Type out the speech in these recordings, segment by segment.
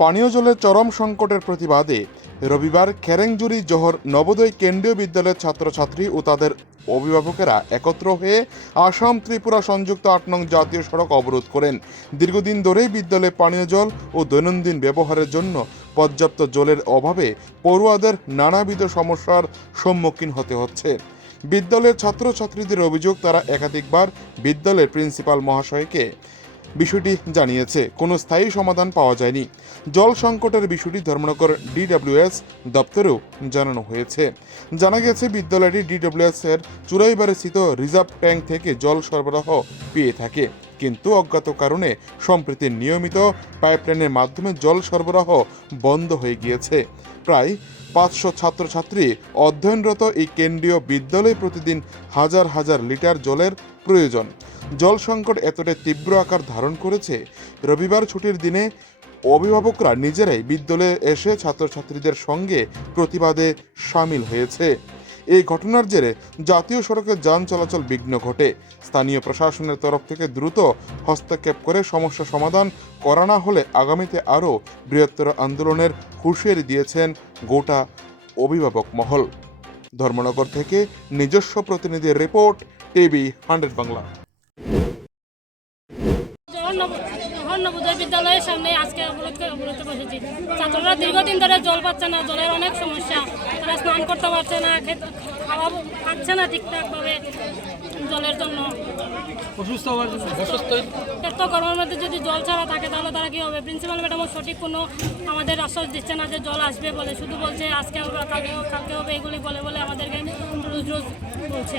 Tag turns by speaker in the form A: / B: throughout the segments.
A: পানীয় জলের চরম সংকটের প্রতিবাদে রবিবার খেরেংজুরি জহর নবোদয় কেন্দ্রীয় বিদ্যালয়ের ছাত্রছাত্রী ও তাদের অভিভাবকেরা একত্র হয়ে আসাম ত্রিপুরা সংযুক্ত আট নং জাতীয় সড়ক অবরোধ করেন। দীর্ঘদিন ধরেই বিদ্যালয়ে পানীয় জল ও দৈনন্দিন ব্যবহারের জন্য পর্যাপ্ত জলের অভাবে পড়ুয়াদের নানাবিধ সমস্যার সম্মুখীন হতে হচ্ছে। বিদ্যালয়ের ছাত্রছাত্রীদের অভিযোগ, তারা একাধিকবার বিদ্যালয়ের প্রিন্সিপাল মহাশয়কে বিষয়টি জানিয়েছে। কোনো স্থায়ী সমাধান পাওয়া যায়নি। জল সংকটের বিষয়টি ধর্মনগর ডিডব্লিউএস দপ্তরেও জানানো হয়েছে। জানা গেছে, বিদ্যালয়টি ডিডব্লিউএস এর চুরাইবারে স্থিত রিজার্ভ ট্যাঙ্ক থেকে জল সরবরাহ পেয়ে থাকে। কিন্তু অজ্ঞাত কারণে, সম্প্রতি নিয়মিত পাইপলাইনের মাধ্যমে জল সরবরাহ বন্ধ হয়ে গিয়েছে। প্রায় পাঁচশো ছাত্রছাত্রী অধ্যয়নরত এই কেন্দ্রীয় বিদ্যালয়ে প্রতিদিন হাজার হাজার লিটার জলের প্রয়োজন। জল সংকট এতটাই তীব্র আকার ধারণ করেছে, রবিবার ছুটির দিনে অভিভাবকরা নিজেরাই বিদ্যালয়ে এসে ছাত্রছাত্রীদের সঙ্গে প্রতিবাদে সামিল হয়েছে। এই ঘটনার জেরে জাতীয় সড়কে যান চলাচল বিঘ্ন ঘটে। স্থানীয় প্রশাসনের তরফ থেকে দ্রুত হস্তক্ষেপ করে সমস্যা সমাধান করা না হলে আগামীতে আরও বৃহত্তর আন্দোলনের হুঁশিয়ারি দিয়েছেন গোটা অভিভাবক মহল। ধর্মনগর থেকে নিজস্ব প্রতিনিধির report, TV hundred Bangla.
B: Navodaya বিদ্যালয়ের সামনে আজকে অবরোধ করে অবরোধে বসেছি। ছাত্ররা দীর্ঘদিন ধরে জল পাচ্ছে না জলের অনেক সমস্যা। তারা স্নান করতে পারছে না খাওয়া খাচ্ছে না ঠিকঠাকভাবে জলের জন্য।
C: অসুস্থ অসুস্থ
B: এত গরমের মধ্যে যদি জল ছাড়া থাকে তাহলে তারা কী হবে? প্রিন্সিপাল ম্যাডামও সঠিক কোনো আমাদের আশ্বাস দিচ্ছে না যে জল আসবে বলে। শুধু বলছে আজকে হবে কালকে কালকে হবে এগুলি বলে বলে আমাদেরকে রোজ রোজ বলছে।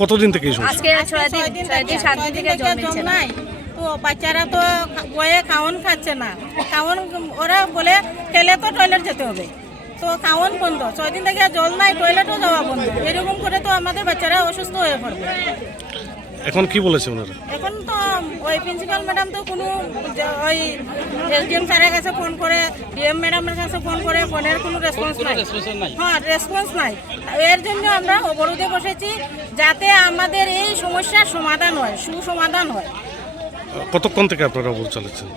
D: কতদিন থেকে
E: আজকে ছয় দিন ছয় দিন সাত দিন থেকে জল না।
F: নাই বাচ্চারা তো বয়ে খাওয়ান খাচ্ছে না। খাওয়ান ওরা বলে খেলে তো টয়লেট যেতে হবে। তো খাওয়ান বন্ধ। ছয় দিন থেকে জল নাই টয়লেটও যাওয়া বন্ধ। এরকম করে তো আমাদের বাচ্চারা অসুস্থ হয়ে পড়বে।
D: এখন কি বলেছে ওনারা?
F: এখন তো ওই প্রিন্সিপাল ম্যাডাম তো কোনো ওই এসডিএম স্যারের কাছে ফোন করে ডিএম ম্যাডামের কাছে ফোন করে ফোনের কোনো রেসপন্স নাই।
C: রেসপন্স নাই?
F: হ্যাঁ রেসপন্স নাই। এর জন্য আমরা অবরোধে বসেছি যাতে আমাদের এই সমস্যার সমাধান হয় সুসমাধান হয়।
D: কতক্ষণ থেকে আপনারা অবরোধ চালাচ্ছেন?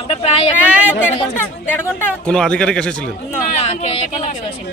E: আমরা প্রায় এখন
F: ঘণ্টা দেড় ঘণ্টা
D: কোনো আধিকারিক এসেছিলেন?
E: না এখনও কেউ আসেনি।